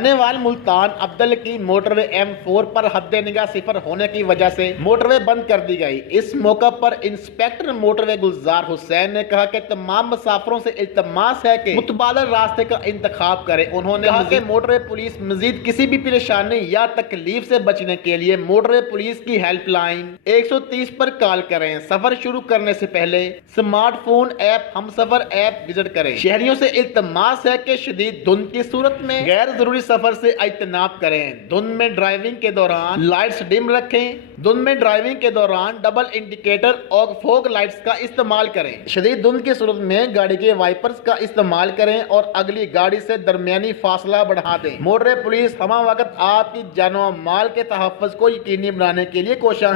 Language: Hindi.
सानेवाल मुल्तान अब्दल की मोटरवे M4 पर हद्दे निगाह सिफर होने की वजह से मोटरवे बंद कर दी गई। इस मौका पर इंस्पेक्टर मोटरवे गुलजार हुसैन ने कहा कि तमाम मुसाफिरों से इल्तमास है कि मुतबादल रास्ते का इंतखाब करें। उन्होंने कहा कि मोटरवे पुलिस मजीद किसी भी परेशानी या तकलीफ से बचने के लिए मोटरवे पुलिस की हेल्पलाइन 130 पर कॉल करें। सफर शुरू करने से पहले smartphone app Humsafar app visit करें। शहरियों से इल्तमास है कि शदीद धुंध की सूरत में गैर जरूरी सफर से इज्तनाब करें। धुंध में ड्राइविंग के दौरान लाइट्स डिम रखें। धुंध में ड्राइविंग के दौरान डबल इंडिकेटर और फोग लाइट्स का इस्तेमाल करें। शदीद धुंध की सूरत में गाड़ी के वाइपर्स का इस्तेमाल करें और अगली गाड़ी से दरमियानी फासला बढ़ा दें। मोटरवे पुलिस हमा वक्त आपकी जानो माल के तहफ़्फ़ुज़ को यकीनी बनाने के लिए कोशिश है।